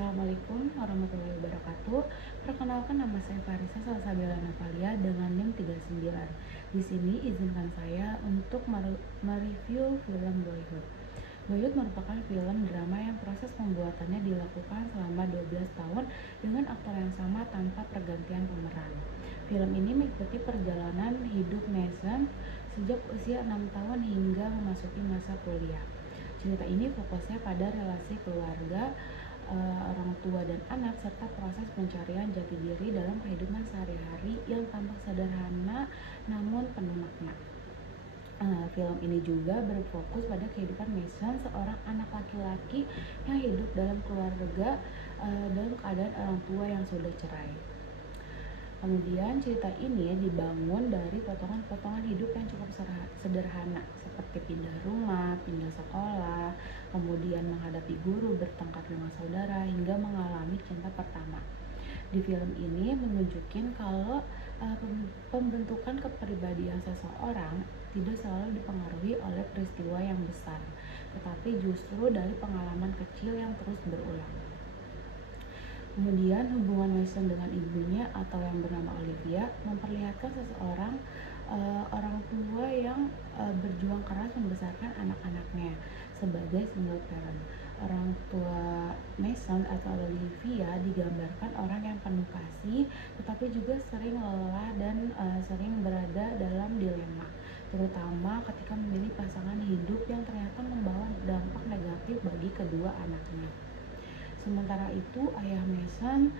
Assalamualaikum warahmatullahi wabarakatuh. Perkenalkan, nama saya Farisa Salsabila Natalia dengan NIM 39. Di sini izinkan saya untuk mereview film Boyhood. Boyhood merupakan film drama yang proses pembuatannya dilakukan selama 12 tahun dengan aktor yang sama tanpa pergantian pemeran. Film ini mengikuti perjalanan hidup Mason sejak usia 6 tahun hingga memasuki masa kuliah. Cerita ini fokusnya pada relasi keluarga, orang tua dan anak, serta proses pencarian jati diri dalam kehidupan sehari-hari yang tampak sederhana namun penuh makna. Film ini juga berfokus pada kehidupan Mason, seorang anak laki-laki yang hidup dalam keluarga dalam keadaan orang tua yang sudah cerai. Kemudian cerita ini dibangun dari potongan-potongan hidup yang cukup sederhana, seperti pindah rumah, pindah sekolah, kemudian menghadapi guru, bertengkar dengan saudara, hingga mengalami cinta pertama. Di film ini menunjukkan kalau pembentukan kepribadian seseorang tidak selalu dipengaruhi oleh peristiwa yang besar, tetapi justru dari pengalaman kecil yang terus berulang. Kemudian hubungan Mason dengan ibunya atau yang bernama Olivia memperlihatkan seseorang orang tua yang berjuang keras membesarkan anak-anaknya sebagai single parent. Orang tua Mason atau Olivia digambarkan orang yang penuh kasih, tetapi juga sering lelah dan sering berada dalam dilema, terutama ketika memilih pasangan hidup yang ternyata membawa dampak negatif bagi kedua anaknya. Sementara itu, ayah Mason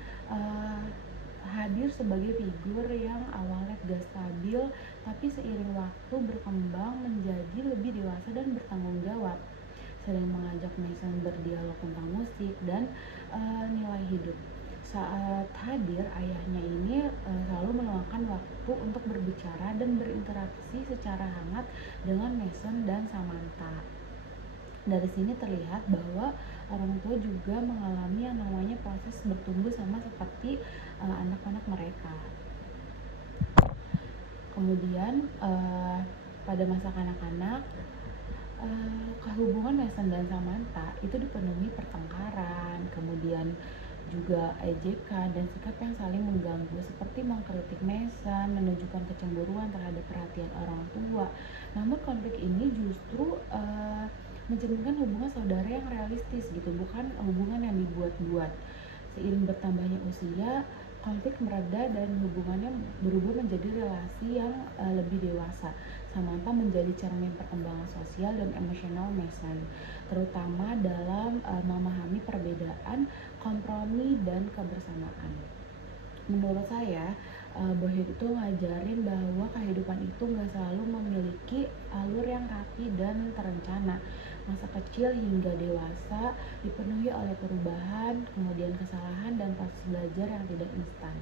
hadir sebagai figur yang awalnya gak stabil, tapi seiring waktu berkembang menjadi lebih dewasa dan bertanggung jawab. Sering mengajak Mason berdialog tentang musik dan nilai hidup. Saat hadir, ayahnya ini selalu meluangkan waktu untuk berbicara dan berinteraksi secara hangat dengan Mason dan Samantha. Dari sini terlihat bahwa orang tua juga mengalami yang namanya proses bertumbuh sama seperti anak-anak mereka. Kemudian pada masa kanak-kanak, hubungan Mason dan Samantha itu dipenuhi pertengkaran, kemudian juga ejekan dan sikap yang saling mengganggu, seperti mengkritik Mason, menunjukkan kecemburuan terhadap perhatian orang tua. Namun konflik ini justru mencerminkan hubungan saudara yang realistis gitu, bukan hubungan yang dibuat-buat. Seiring bertambahnya usia, konflik mereda dan hubungannya berubah menjadi relasi yang lebih dewasa. Samantha menjadi cermin perkembangan sosial dan emosional Mason, terutama dalam memahami perbedaan, kompromi, dan kebersamaan. Menurut saya, Boyhood itu ngajarin bahwa kehidupan itu gak selalu memiliki alur yang rapi dan terencana. Masa kecil hingga dewasa dipenuhi oleh perubahan, kemudian kesalahan, dan proses belajar yang tidak instan.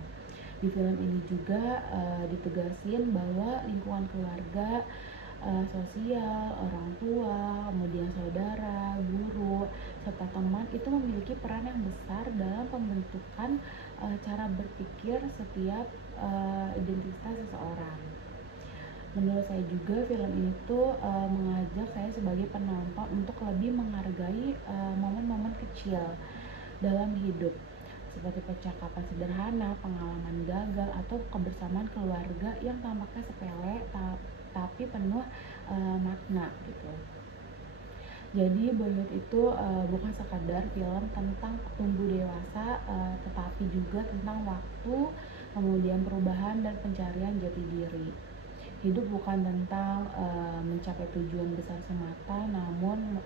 Di film ini juga ditegasin bahwa lingkungan keluarga, sosial, orang tua, kemudian saudara, guru, serta teman itu memiliki peran yang besar dalam pembentukan cara berpikir setiap identitas seseorang. Menurut saya juga film ini tuh mengajak saya sebagai penonton untuk lebih menghargai momen-momen kecil dalam hidup, seperti percakapan sederhana, pengalaman gagal, atau kebersamaan keluarga yang tampaknya sepele tapi penuh makna gitu. Jadi Boyhood itu bukan sekadar film tentang tumbuh dewasa, tetapi juga tentang waktu, kemudian perubahan dan pencarian jati diri. Hidup bukan tentang mencapai tujuan besar semata, namun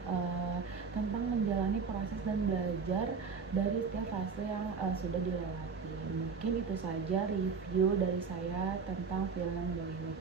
tentang menjalani proses dan belajar dari setiap fase yang sudah dilewati. Mungkin itu saja review dari saya tentang film Boyhood.